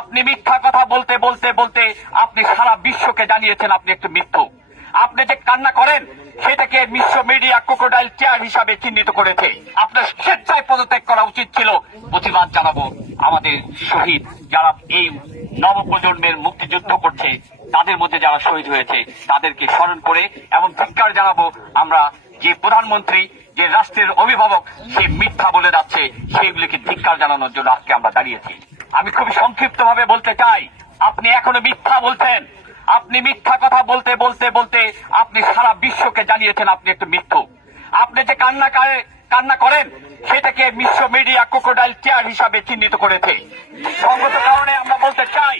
আপনি মিথ্যা কথা বলতে বলতে বলতে আপনি সারা বিশ্বকে জানিয়েছেন আপনি একটু মিথ্যু। আপনি যে কান্না করেন সেটাকে বিশ্ব মিডিয়া ক্রোকোডাইল টিয়ার হিসাবে চিহ্নিত করেছে। আপনার স্বেচ্ছায় পদত্যাগ করা উচিত ছিল। প্রতিবাদ জানাবো আমাদের শহীদ যারা এই নবপ্রজন্মের মুক্তিযুদ্ধ করছে, তাদের মধ্যে যারা শহীদ হয়েছে তাদেরকে স্মরণ করে, এবং ধিক্কার জানাবো আমরা যে প্রধানমন্ত্রী, যে রাষ্ট্রের অভিভাবক, সে মিথ্যা বলে যাচ্ছে, সেইগুলিকে ধিক্কার জানানোর জন্য আজকে আমরা দাঁড়িয়েছি। আমি খুব সংক্ষিপ্ত ভাবে বলতে চাই, আপনি এখনো মিথ্যা বলছেন। আপনি মিথ্যা কথা বলতে বলতে বলতে আপনি সারা বিশ্বকে জানিয়েছেন আপনি একটু মিথ্যু। আপনি যে কান্না করেন সেটাকে বিশ্ব মিডিয়া ক্রোকোডাইল টিয়ার হিসাবে চিহ্নিত করেছে। সঙ্গত কারণে আমরা বলতে চাই,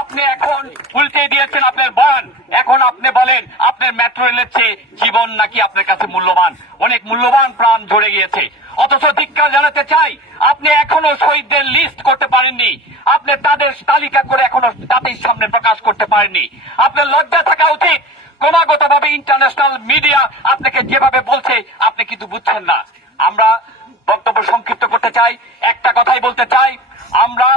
আপনি এখন উল্টে দিয়েছেন আপনার বয়ান। এখন আপনি বলেন আপনার মেট্রো রেলের চেয়ে জীবন নাকি আপনার কাছে মূল্যবান, অনেক মূল্যবান প্রাণ ঝরে গিয়েছে। অথচ ধিক্কার জানাতে চাই, আপনি এখনো শহীদদের লিস্ট করতে পারেননি। আপনি তাদের তালিকা করে এখনো জাতির সামনে প্রকাশ করতে পারেননি। আপনার লজ্জা থাকা উচিত। ক্রমাগত ভাবে ইন্টারন্যাশনাল মিডিয়া আপনাকে যেভাবে বলছে আপনি কিন্তু বুঝছেন না। আমরা বক্তব্য সংক্ষিপ্ত করতে চাই, একটা কথাই বলতে চাই, আমরা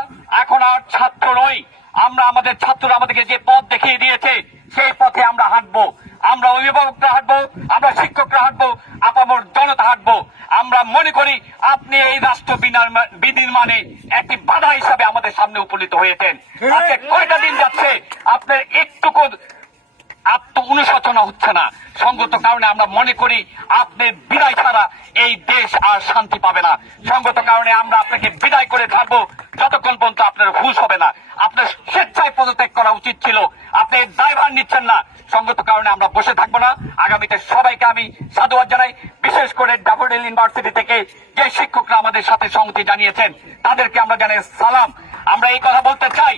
এখন আর ছাত্র নই। আমরা আমাদের ছাত্ররা আমাদেরকে যে পথ দেখিয়ে দিয়েছে সেই পথে আমরা হাঁটবো। আমরা অভিভাবকরা হাঁটবো, আমরা শিক্ষকরা হাঁটবো, আপামর জনতা হাঁটবো। আমরা মনে করি আপনি এই রাষ্ট্র বিনির্মাণে একটি বাধা হিসাবে আমাদের সামনে উপনীত হয়েছেন। আজকে কয়টা দিন যাচ্ছে আপনার একটুকু অনুশোচনা হচ্ছে না। সঙ্গত কারণে আমরা মনে করি আপনার বিদায় ছাড়া এই দেশ আর শান্তি পাবে না। সঙ্গত কারণে আমরা আপনাকে বিদায় করে থাকবো যতক্ষণ পর্যন্ত আপনার হুঁশ হবে না। আপনার স্বেচ্ছায় পদত্যাগ করা উচিত ছিল, আপনি দায়ভার নিচ্ছেন না। সঙ্গত কারণে আমরা বসে থাকবো না। আগামীতে সবাইকে আমি সাধুবাদ জানাই, বিশেষ করে ডাফোডিল ইউনিভার্সিটি থেকে যে শিক্ষকরা আমাদের সাথে সংহতি জানিয়েছেন তাদেরকে আমরা জানাই সালাম। আমরা এই কথা বলতে চাই,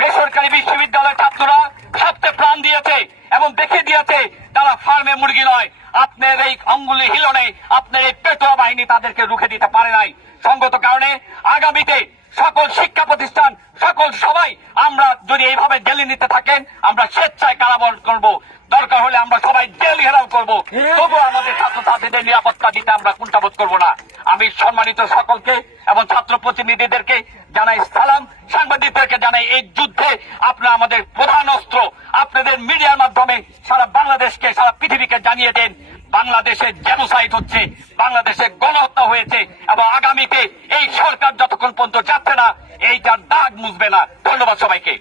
বেসরকারি বিশ্ববিদ্যালয়ের ছাত্ররা সবচেয়ে প্রাণ দিয়েছে এবং দেখে দিয়েছে তারা ফার্মে মুরগি নয়। আপনার এই অঙ্গুলি হিলনে আপনার এই পেটোয়া বাহিনী তাদেরকে রুখে দিতে পারে নাই। সঙ্গত কারণে আগামীতে সকল শিক্ষা প্রতিষ্ঠান, সকল সবাই আমরা যদি এইভাবে জেলে নিতে থাকেন, আমরা স্বেচ্ছায় কারাবরণ করব। দরকার হলে আমরা সবাই জেল ঘেরাও করবো, তবুও আমাদের ছাত্রছাত্রীদের নিরাপত্তা দিতে আমরা কুণ্ঠাবোধ করবো না। আমি সম্মানিত সকলকে এবং ছাত্র প্রতিনিধিদেরকে জানাই সালাম, সাংবাদিকদেরকে জানাই এই যুদ্ধে আপনারা আমাদের প্রধান অস্ত্র। আপনাদের মিডিয়ার মাধ্যমে সারা বাংলাদেশকে, সারা পৃথিবীকে জানিয়ে দেন বাংলাদেশে জেনোসাইড হচ্ছে, বাংলাদেশে গণহত্যা হয়েছে, এবং আগামীতে এই সরকার যতক্ষণ পর্যন্ত যাচ্ছে না এইটার দাগ মুছবে না। ধন্যবাদ সবাইকে।